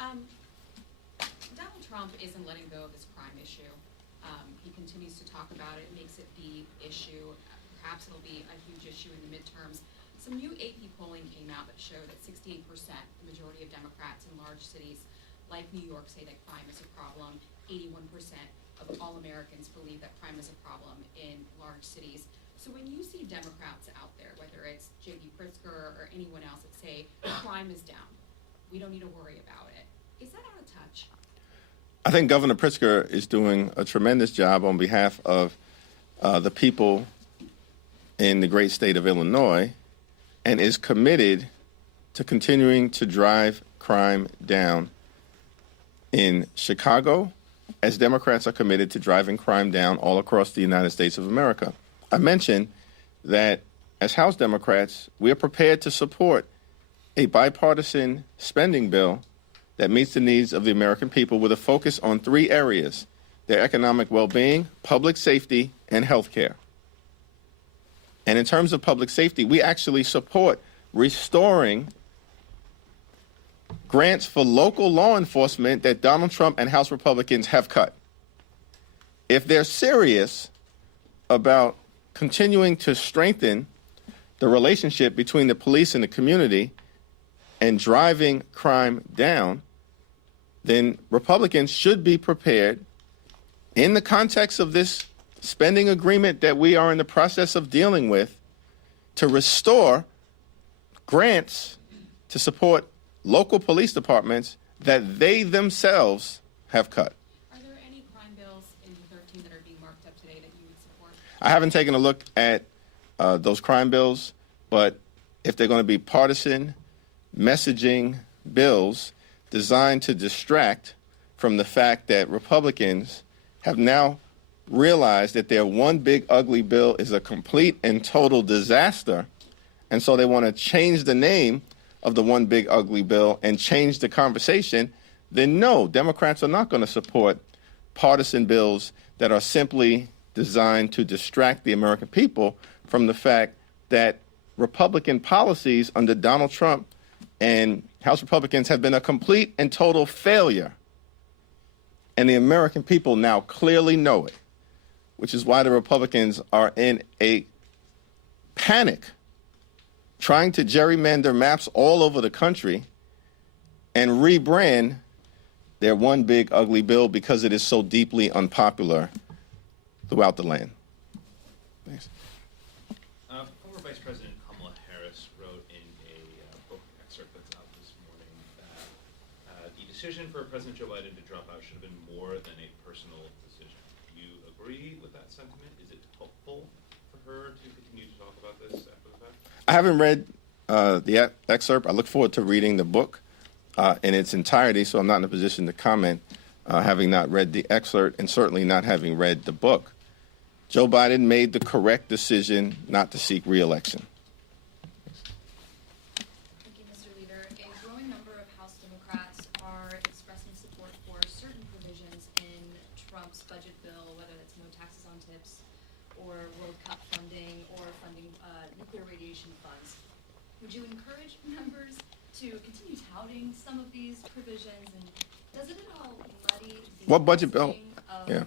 Donald Trump isn't letting go of this crime issue. He continues to talk about it, makes it the issue. Perhaps it'll be a huge issue in the midterms. Some new AP polling came out that showed that 68%, the majority of Democrats in large cities like New York, say that crime is a problem. 81% of all Americans believe that crime is a problem in large cities. So when you see Democrats out there, whether it's J.B. Pritzker or anyone else that say crime is down, we don't need to worry about it, is that out of touch? I think Governor Pritzker is doing a tremendous job on behalf of the people in the great state of Illinois, and is committed to continuing to drive crime down in Chicago, as Democrats are committed to driving crime down all across the United States of America. I mentioned that as House Democrats, we are prepared to support a bipartisan spending bill that meets the needs of the American people with a focus on three areas: their economic well-being, public safety, and health care. And in terms of public safety, we actually support restoring grants for local law enforcement that Donald Trump and House Republicans have cut. If they're serious about continuing to strengthen the relationship between the police and the community and driving crime down, then Republicans should be prepared, in the context of this spending agreement that we are in the process of dealing with, to restore grants to support local police departments that they themselves have cut. Are there any crime bills in the 13 that are being marked up today that you would support? I haven't taken a look at those crime bills, but if they're going to be partisan messaging bills designed to distract from the fact that Republicans have now realized that their one big ugly bill is a complete and total disaster, and so they want to change the name of the one big ugly bill and change the conversation, then no, Democrats are not going to support partisan bills that are simply designed to distract the American people from the fact that Republican policies under Donald Trump and House Republicans have been a complete and total failure. And the American people now clearly know it, which is why the Republicans are in a panic, trying to gerrymander maps all over the country and rebrand their one big ugly bill because it is so deeply unpopular throughout the land. Thanks. Former Vice President Kamala Harris wrote in a book excerpt that's out this morning that the decision for President Joe Biden to drop out should have been more than a personal decision. Do you agree with that sentiment? Is it helpful for her to continue to talk about this after the fact? I haven't read the excerpt. I look forward to reading the book in its entirety, so I'm not in a position to comment, having not read the excerpt and certainly not having read the book. Joe Biden made the correct decision not to seek re-election. Thank you, Mr. Leader. A growing number of House Democrats are expressing support for certain provisions in Trump's budget bill, whether it's no taxes on tips or World Cup funding or funding nuclear radiation funds. Would you encourage members to continue touting some of these provisions, and does it at all muddy the What budget bill? Yeah.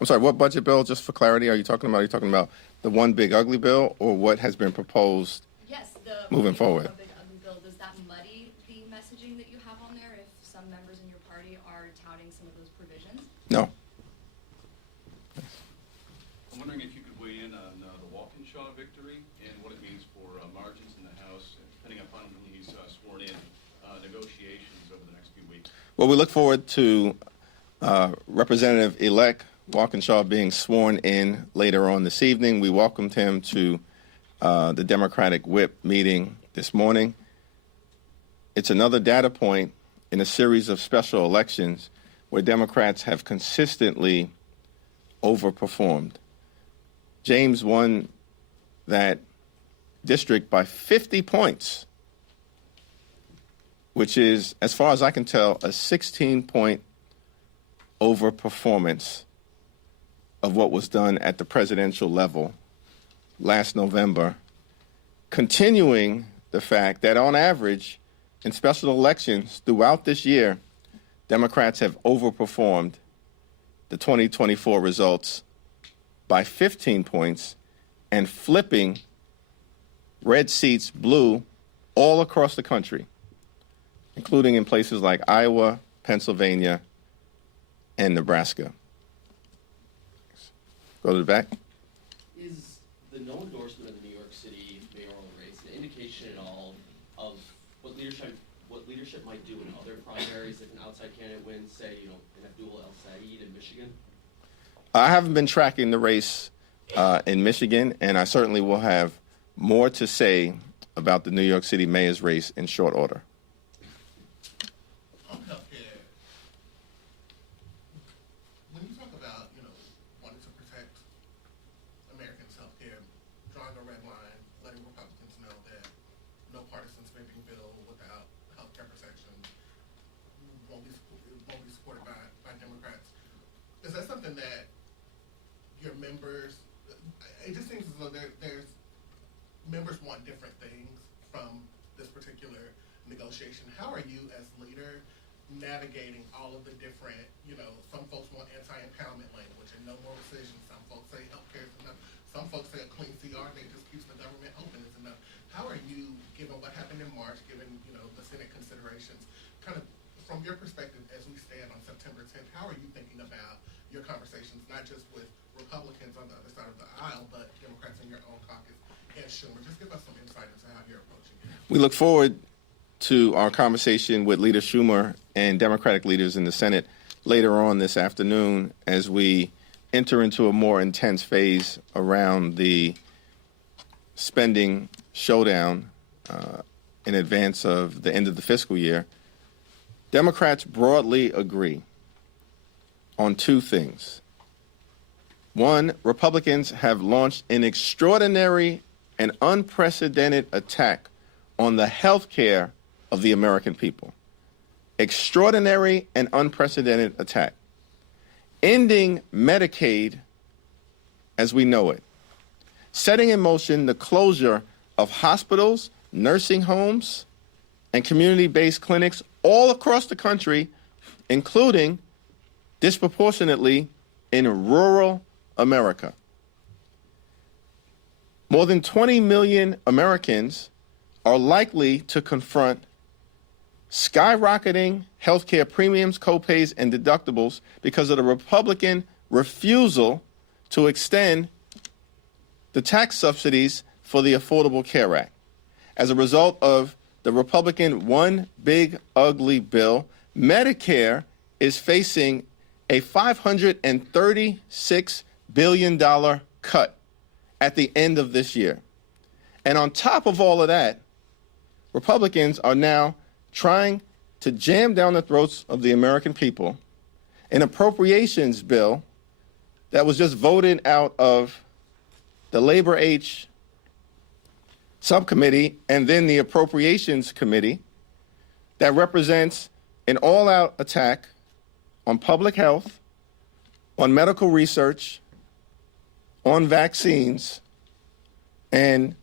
I'm sorry, what budget bill, just for clarity, are you talking about? Are you talking about the one big ugly bill or what has been proposed moving forward? One big ugly bill. Does that muddy the messaging that you have on there if some members in your party are touting some of those provisions? No. I'm wondering if you could weigh in on the Walkinshaw victory and what it means for margins in the House, depending upon when he's sworn in, negotiations over the next few weeks. Well, we look forward to Representative-elect Walkinshaw being sworn in later on this evening. We welcomed him to the Democratic whip meeting this morning. It's another data point in a series of special elections where Democrats have consistently overperformed. James won that district by 50 points, which is, as far as I can tell, a 16-point overperformance of what was done at the presidential level last November, continuing the fact that on average, in special elections throughout this year, Democrats have overperformed the 2024 results by 15 points and flipping red seats blue all across the country, including in places like Iowa, Pennsylvania, and Nebraska. Go to the back. Is the no endorsement of the New York City mayoral race an indication at all of what leadership might do in other primaries if an outside candidate wins, say, in Abdul El Said in Michigan? I haven't been tracking the race in Michigan, and I certainly will have more to say about the New York City mayor's race in short order. On healthcare, when you talk about, wanting to protect Americans' healthcare, drawing a red line, letting Republicans know that no partisan spending bill without healthcare protection won't be supported by Democrats. Is that something that your members, it just seems as though there's members want different things from this particular negotiation. How are you as leader navigating all of the different, some folks want anti-impoundment language and no more rescission. Some folks say healthcare is enough. Some folks say a clean CR that just keeps the government open is enough. How are you, given what happened in March, given, the Senate considerations, kind of from your perspective as we stand on September 10th, how are you thinking about your conversations, not just with Republicans on the other side of the aisle, but Democrats in your own caucus and Schumer? Just give us some insight into how you're approaching it. We look forward to our conversation with Leader Schumer and Democratic leaders in the Senate later on this afternoon as we enter into a more intense phase around the spending showdown in advance of the end of the fiscal year. Democrats broadly agree on two things. One, Republicans have launched an extraordinary and unprecedented attack on the health care of the American people. Extraordinary and unprecedented attack. Ending Medicaid as we know it. Setting in motion the closure of hospitals, nursing homes, and community-based clinics all across the country, including disproportionately in rural America. More than 20 million Americans are likely to confront skyrocketing healthcare premiums, copays, and deductibles because of the Republican refusal to extend the tax subsidies for the Affordable Care Act. As a result of the Republican one big ugly bill, Medicare is facing a $536 billion cut at the end of this year. And on top of all of that, Republicans are now trying to jam down the throats of the American people an appropriations bill that was just voted out of the Labor H subcommittee and then the Appropriations Committee that represents an all-out attack on public health, on medical research, on vaccines, and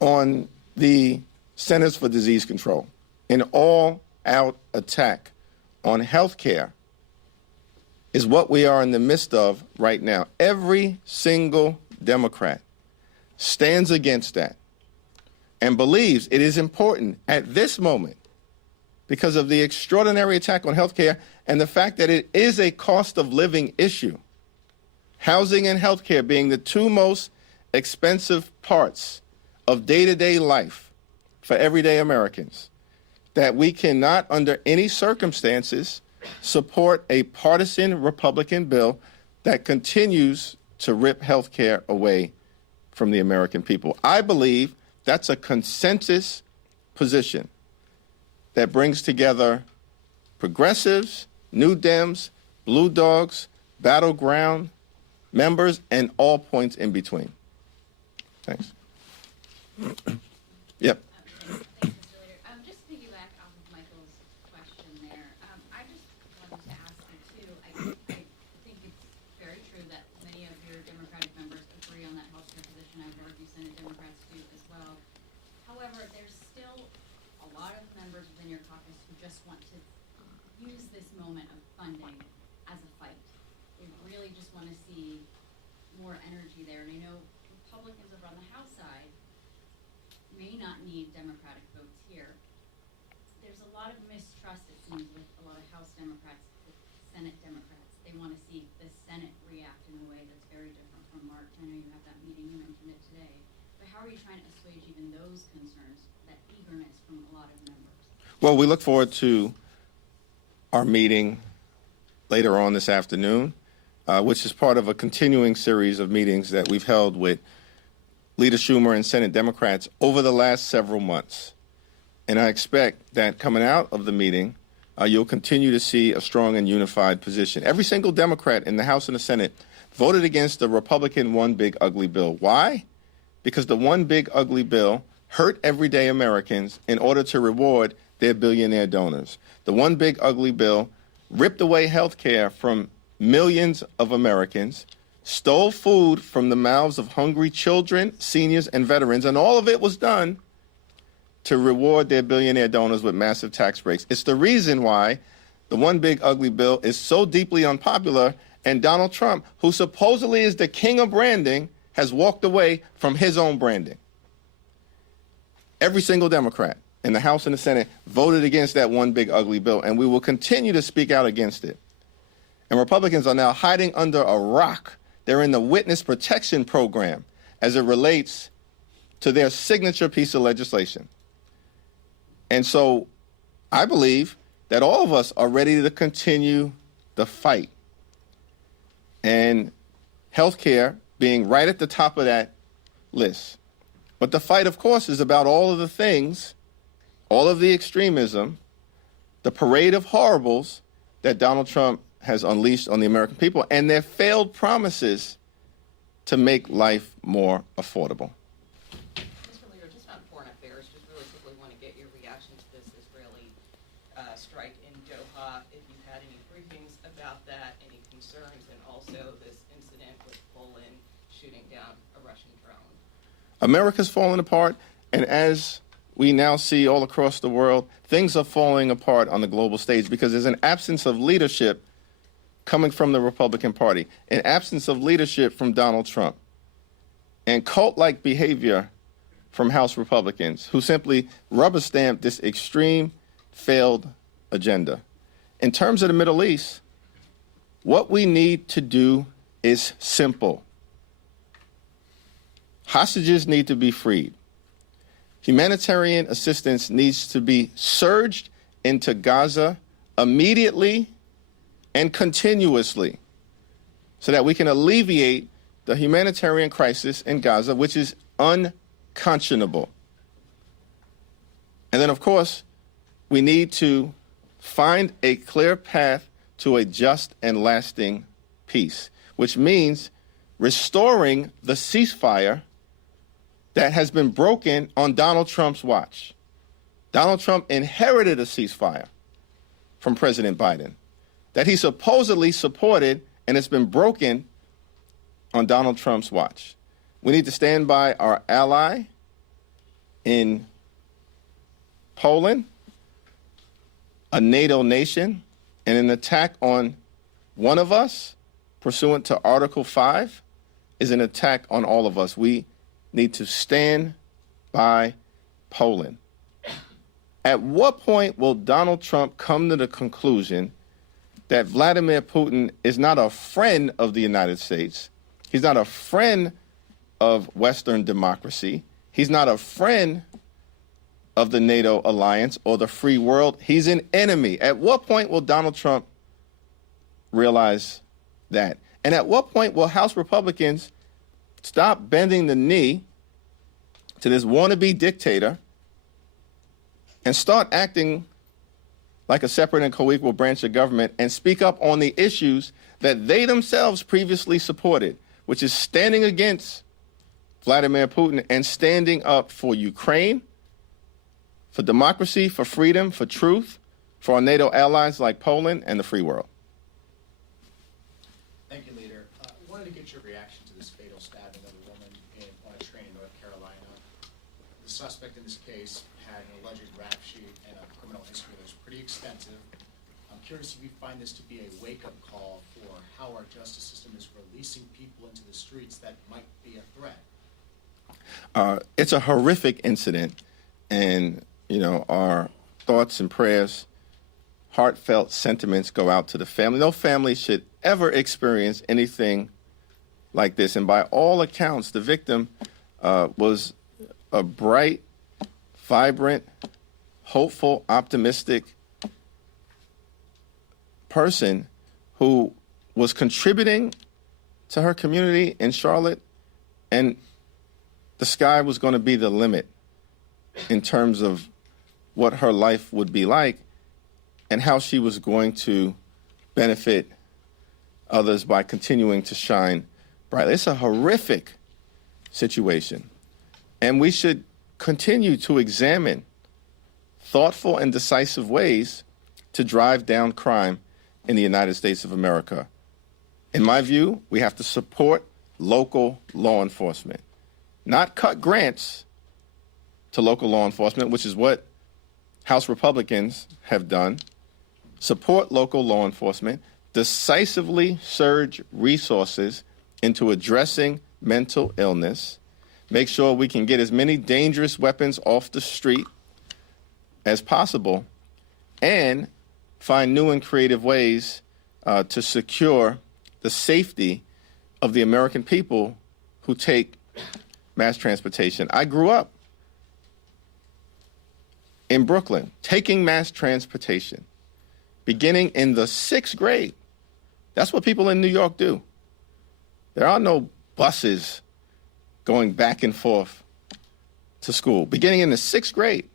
on the Centers for Disease Control. An all-out attack on health care is what we are in the midst of right now. Every single Democrat stands against that and believes it is important at this moment because of the extraordinary attack on health care and the fact that it is a cost of living issue. Housing and health care being the two most expensive parts of day-to-day life for everyday Americans, that we cannot, under any circumstances, support a partisan Republican bill that continues to rip health care away from the American people. I believe that's a consensus position that brings together progressives, New Dems, Blue Dogs, Battleground members, and all points in between. Thanks. Yep. Thanks, Mr. Leader. Just to piggyback off of Michael's question there, I just wanted to ask you too, I think it's very true that many of your Democratic members agree on that health care position. I've heard you Senate Democrats do as well. However, there's still a lot of members within your use this moment of funding as a fight. We really just want to see more energy there. And I know Republicans over on the House side may not need Democratic votes here. There's a lot of mistrust, it seems, with a lot of House Democrats, with Senate Democrats. They want to see the Senate react in a way that's very different from March. I know you have that meeting, you mentioned it today. But how are you trying to assuage even those concerns, that eagerness from a lot of members? Well, we look forward to our meeting later on this afternoon, which is part of a continuing series of meetings that we've held with Leader Schumer and Senate Democrats over the last several months. And I expect that coming out of the meeting, you'll continue to see a strong and unified position. Every single Democrat in the House and the Senate voted against the Republican One Big Ugly Bill. Why? Because the One Big Ugly Bill hurt everyday Americans in order to reward their billionaire donors. The One Big Ugly Bill ripped away health care from millions of Americans, stole food from the mouths of hungry children, seniors, and veterans, and all of it was done to reward their billionaire donors with massive tax breaks. It's the reason why the One Big Ugly Bill is so deeply unpopular, and Donald Trump, who supposedly is the king of branding, has walked away from his own branding. Every single Democrat in the House and the Senate voted against that One Big Ugly Bill, and we will continue to speak out against it. And Republicans are now hiding under a rock. They're in the witness protection program as it relates to their signature piece of legislation. And so I believe that all of us are ready to continue the fight. And healthcare being right at the top of that list. But the fight, of course, is about all of the things, all of the extremism, the parade of horribles that Donald Trump has unleashed on the American people and their failed promises to make life more affordable. Mr. Leader, just on foreign affairs, just really quickly want to get your reaction to this Israeli strike in Doha. If you've had any briefings about that, any concerns, and also this incident with Poland shooting down a Russian drone. America's falling apart, and as we now see all across the world, things are falling apart on the global stage because there's an absence of leadership coming from the Republican Party, an absence of leadership from Donald Trump, and cult-like behavior from House Republicans who simply rubber stamp this extreme, failed agenda. In terms of the Middle East, what we need to do is simple. Hostages need to be freed. Humanitarian assistance needs to be surged into Gaza immediately and continuously so that we can alleviate the humanitarian crisis in Gaza, which is unconscionable. And then, of course, we need to find a clear path to a just and lasting peace, which means restoring the ceasefire that has been broken on Donald Trump's watch. Donald Trump inherited a ceasefire from President Biden that he supposedly supported, and it's been broken on Donald Trump's watch. We need to stand by our ally in Poland, a NATO nation, and an attack on one of us, pursuant to Article 5, is an attack on all of us. We need to stand by Poland. At what point will Donald Trump come to the conclusion that Vladimir Putin is not a friend of the United States? He's not a friend of Western democracy. He's not a friend of the NATO alliance or the free world. He's an enemy. At what point will Donald Trump realize that? And at what point will House Republicans stop bending the knee to this wannabe dictator and start acting like a separate and co-equal branch of government and speak up on the issues that they themselves previously supported, which is standing against Vladimir Putin and standing up for Ukraine, for democracy, for freedom, for truth, for our NATO allies like Poland and the free world. Thank you, Leader. Wanted to get your reaction to this fatal stabbing of a woman on a train in North Carolina. The suspect in this case had an alleged rap sheet and a criminal history that was pretty extensive. I'm curious if you find this to be a wake-up call for how our justice system is releasing people into the streets that might be a threat. It's a horrific incident, and, our thoughts and prayers, heartfelt sentiments go out to the family. No family should ever experience anything like this. And by all accounts, the victim was a bright, vibrant, hopeful, optimistic person who was contributing to her community in Charlotte, and the sky was going to be the limit in terms of what her life would be like and how she was going to benefit others by continuing to shine bright. It's a horrific situation, and we should continue to examine thoughtful and decisive ways to drive down crime in the United States of America. In my view, we have to support local law enforcement, not cut grants to local law enforcement, which is what House Republicans have done. Support local law enforcement, decisively surge resources into addressing mental illness, make sure we can get as many dangerous weapons off the street as possible, and find new and creative ways to secure the safety of the American people who take mass transportation. I grew up in Brooklyn taking mass transportation, beginning in the 6th grade. That's what people in New York do. There are no buses going back and forth to school. Beginning in the 6th grade,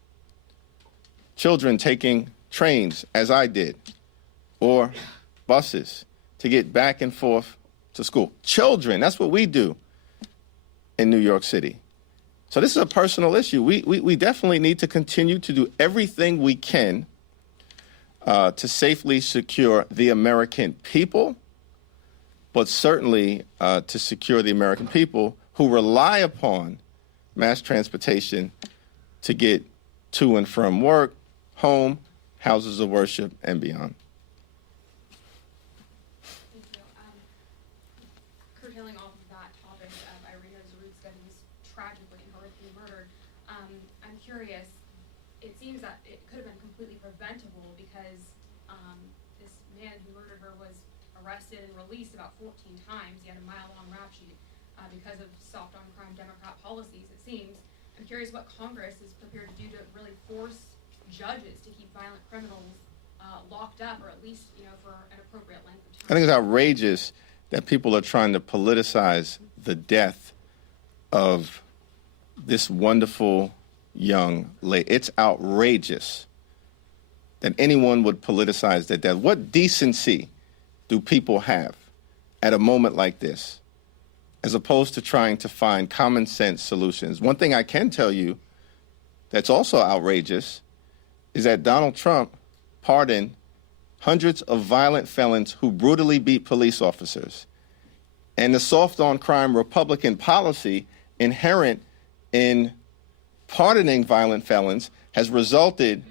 children taking trains, as I did, or buses to get back and forth to school. Children, that's what we do in New York City. So this is a personal issue. We definitely need to continue to do everything we can to safely secure the American people, but certainly to secure the American people who rely upon mass transportation to get to and from work, home, houses of worship, and beyond. Thank you. Curtailing off of that topic of Irina Zarudska's tragically and horrifically murdered, I'm curious, it seems that it could have been completely preventable because this man who murdered her was arrested and released about 14 times. He had a mile-long rap sheet because of soft on crime Democrat policies, it seems. I'm curious what Congress is prepared to do to really force judges to keep violent criminals locked up, or at least, for an appropriate length of time. I think it's outrageous that people are trying to politicize the death of this wonderful young lady. It's outrageous that anyone would politicize their death. What decency do people have at a moment like this, as opposed to trying to find common sense solutions? One thing I can tell you that's also outrageous is that Donald Trump pardoned hundreds of violent felons who brutally beat police officers. And the soft on crime Republican policy inherent in pardoning violent felons has resulted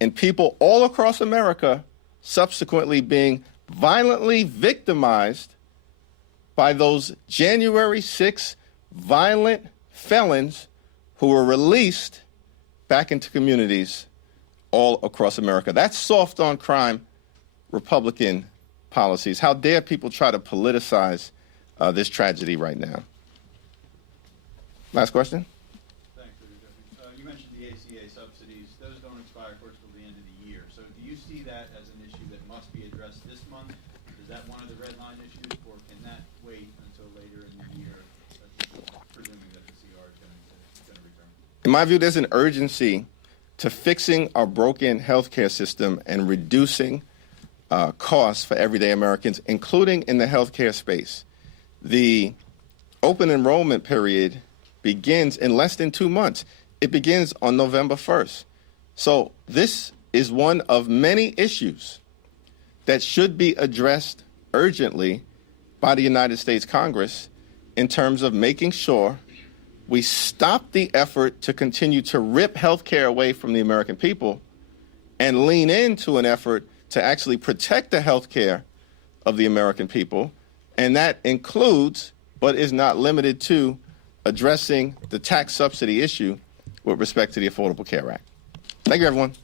in people all across America subsequently being violently victimized by those January 6 violent felons who were released back into communities all across America. That's soft on crime Republican policies. How dare people try to politicize this tragedy right now? Last question. Thanks, Mr. Jeffries. You mentioned the ACA subsidies. Those don't expire, of course, till the end of the year. So do you see that as an issue that must be addressed this month? Is that one of the red line issues, or can that wait until later in the year, presuming that the CR is going to return? In my view, there's an urgency to fixing our broken healthcare system and reducing costs for everyday Americans, including in the healthcare space. The open enrollment period begins in less than 2 months. It begins on November 1st. So this is one of many issues that should be addressed urgently by the United States Congress in terms of making sure we stop the effort to continue to rip health care away from the American people and lean into an effort to actually protect the health care of the American people, and that includes, but is not limited to, addressing the tax subsidy issue with respect to the Affordable Care Act. Thank you, everyone.